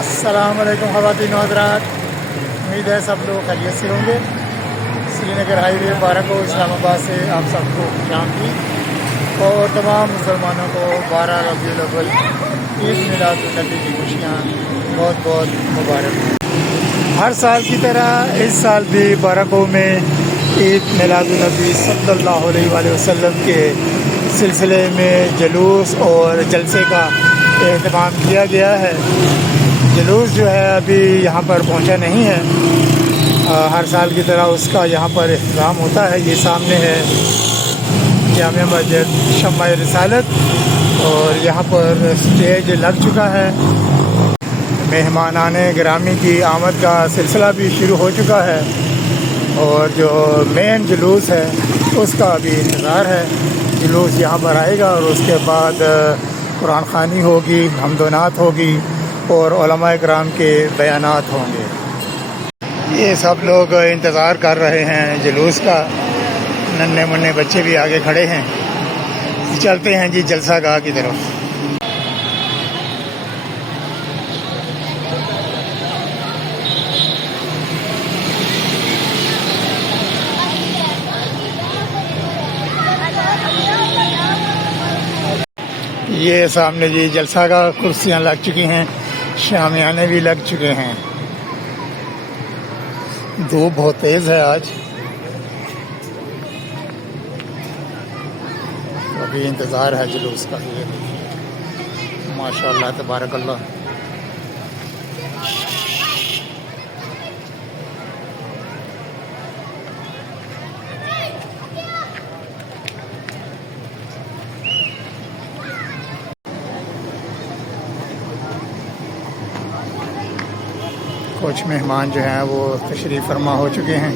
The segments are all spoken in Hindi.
अस्सलामुअलैकुम ख़वातीन हज़रात, उम्मीद है सब लोग खैरियत से होंगे। श्रीनगर हाईवे 12 को इस्लामाबाद से आप सबको खुशाम की और तमाम मुसलमानों को 12 रबीउल अव्वल ईद मिलादुन्नबी की खुशियाँ बहुत बहुत मुबारक। हर साल की तरह इस साल भी 12 को में ईद मिलादुन्नबी सल्लल्लाहु अलैहि वसल्लम के सिलसिले में जुलूस और जलसे का एहतमाम किया गया है। जुलूस जो है अभी यहाँ पर पहुँचा नहीं है। हर साल की तरह उसका यहाँ पर इंतज़ाम होता है। ये सामने है जामिया मस्जिद शम्मा-ए रिसालत और यहाँ पर स्टेज लग चुका है। मेहमानाने गिरामी की आमद का सिलसिला भी शुरू हो चुका है और जो मेन जुलूस है उसका अभी इंतज़ार है। जुलूस यहाँ पर आएगा और उसके बाद कुरान ख़वानी होगी, हमदोनात होगी और उलमा इकराम के बयानात होंगे। ये सब लोग इंतज़ार कर रहे हैं जुलूस का। नन्हे मुन्ने बच्चे भी आगे खड़े हैं। चलते हैं जी जलसा गाह की तरफ। ये सामने जी जलसा का कुर्सियाँ लग चुकी हैं, शामियाने भी लग चुके हैं। धूप बहुत तेज़ है आज, अभी इंतज़ार है जुलूस का। ये देखिए माशाअल्लाह तबारकल्लाह। कुछ मेहमान जो हैं वो तशरीफ़ फरमा हो चुके हैं।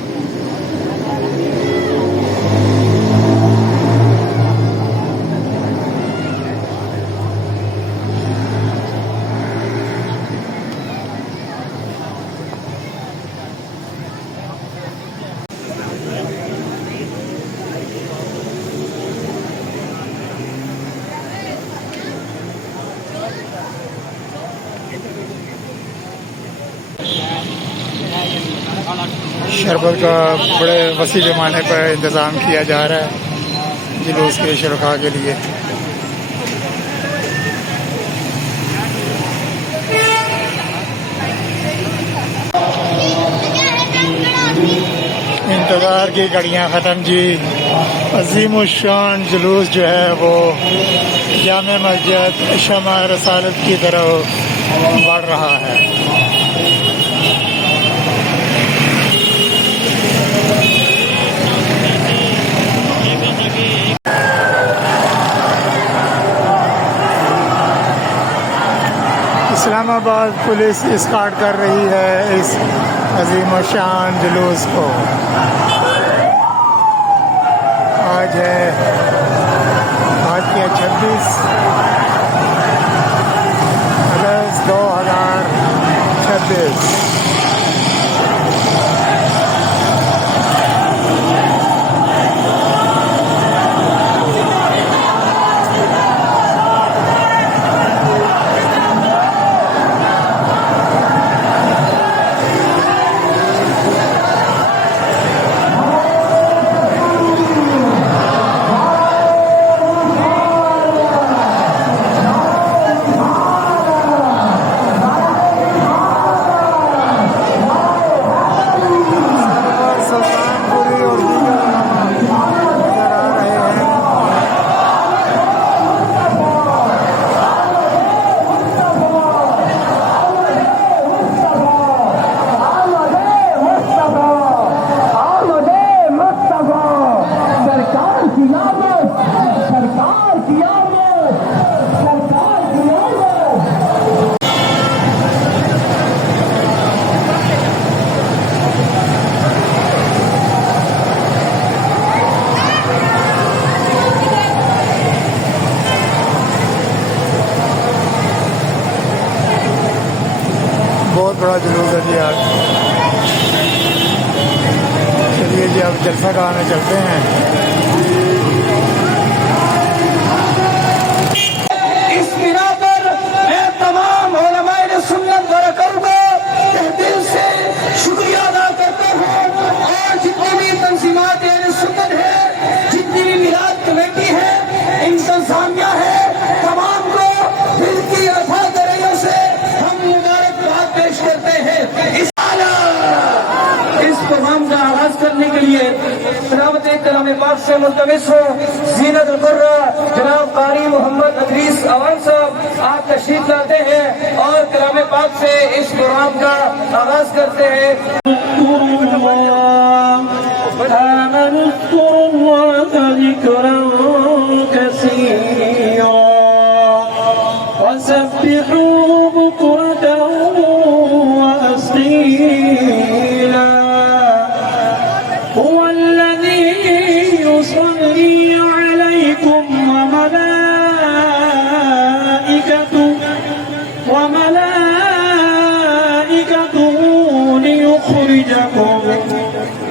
शरबत का बड़े वसी पैमाने पर इंतज़ाम किया जा रहा है जुलूस के शुरका के लिए। इंतज़ार की घड़ियाँ ख़त्म जी। अज़ीमुश्शान जुलूस जो है वो जामिया मस्जिद शम्मा-ए रिसालत की तरफ बढ़ रहा है। इस्लामाबाद पुलिस एस्कॉर्ट कर रही है इस अज़ीमुश्शान जुलूस को। आज है 26 अगस्त 2026। बहुत बड़ा जुलूस है जी आज। चलिए जी अब जलसा गाह में चलते हैं। इस बिना पर मैं तमाम उलमाए सुन्नत कलाम पाक से मुल्तमिस हूँ। ज़ीनतुल कुर्रा जनाब कारी मोहम्मद अदरीस अवान साहब आप तशरीफ लाते हैं और कलाम पाक से इस प्रोग्राम का आगाज करते हैं।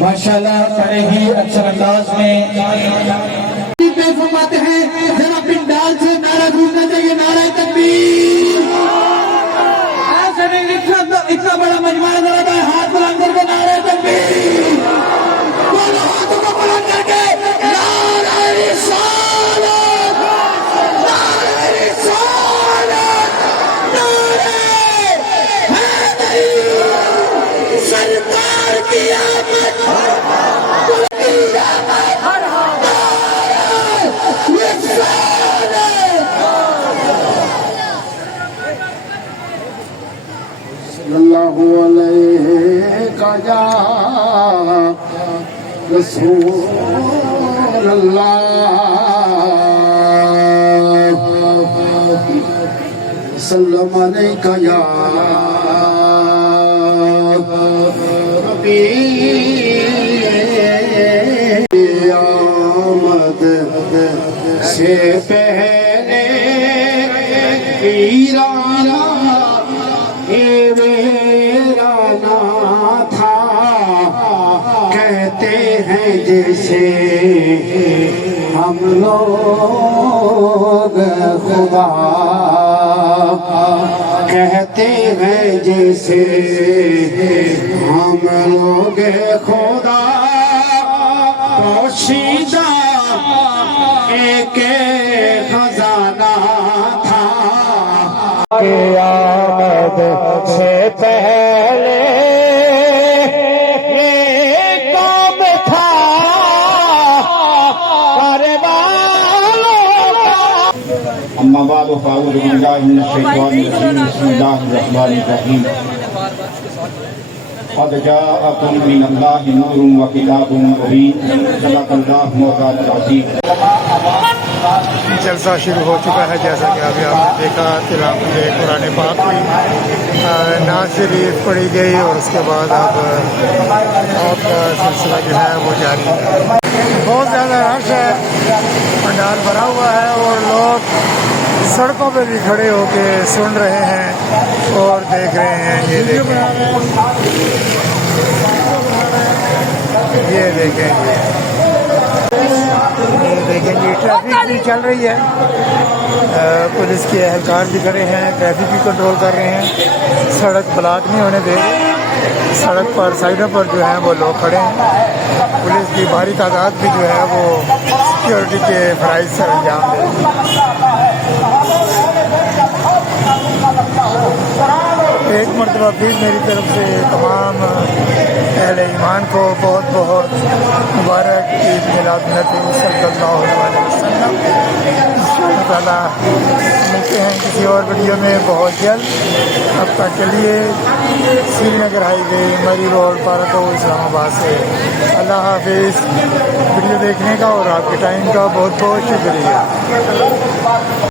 माशाल्लाह बड़े ही अच्छे अंदाज में फरमाते हैं जरा पिंडाल से नारा गूंजना चाहिए, नारा तकबीर। ऐसे में इतना बड़ा मजमा नजर आता है, हाथ बुलंद करके नारा तकबीर, दोनों हाथों को बुलंद करके नारा रिसालत, नारा रिसालत, नारे हैदरी, सरकार की आमद, सल्लल्लाहु अलैका या रसूल अल्लाह, सल्लम अलैका या रबी आमद से पहले वीराना वीराना था, कहते हैं जैसे हम लोग खुदा, कहते हैं जैसे हम लोग खुदा, पोशीदा एक खजाना था। क़यामत से पहले ये काम था अम्मा बाद फ़ाऊज़ु बिल्लाहि मिनश शैतानिर रजीम बिस्मिल्लाहिर रहमानिर रहीम क़द जाअकुम मिनल्लाहि नूरुन व किताबुन मुबीन सदक़ल्लाहु मौलाना अज़ीम। जलसा शुरू हो चुका है, जैसा कि अभी आपने देखा तिलावत कुरान पाक की नाज़ शरीफ पढ़ी गई और उसके बाद अब आपका सिलसिला जो है वो जारी है। बहुत ज़्यादा रश है, पंडाल भरा हुआ है और लोग सड़कों पे भी खड़े होके सुन रहे हैं और देख रहे हैं। ये देखेंगे ट्रैफिक भी चल रही है, पुलिस के एहलकार भी खड़े हैं, ट्रैफिक भी कंट्रोल कर रहे हैं, सड़क ब्लॉक नहीं होने दे रहे, सड़क पर साइडों पर जो है वो लोग खड़े हैं। पुलिस की भारी तादाद भी जो है वो सिक्योरिटी के फ़राइज़ से अंजाम दे रही है। एक मरतबा फिर मेरी तरफ से तमाम अहले ईमान को बहुत बहुत मुबारक ईद मिलाद नबी सल्लल्लाहु अलैहि वसल्लम। इंशाअल्लाह ताला मिलते हैं किसी और वीडियो में बहुत जल्द। अब तक के लिए श्रीनगर हाईवे मरी रोड पारको इस्लामाबाद से अल्लाह हाफिज़। वीडियो देखने का और आपके टाइम का बहुत बहुत शुक्रिया।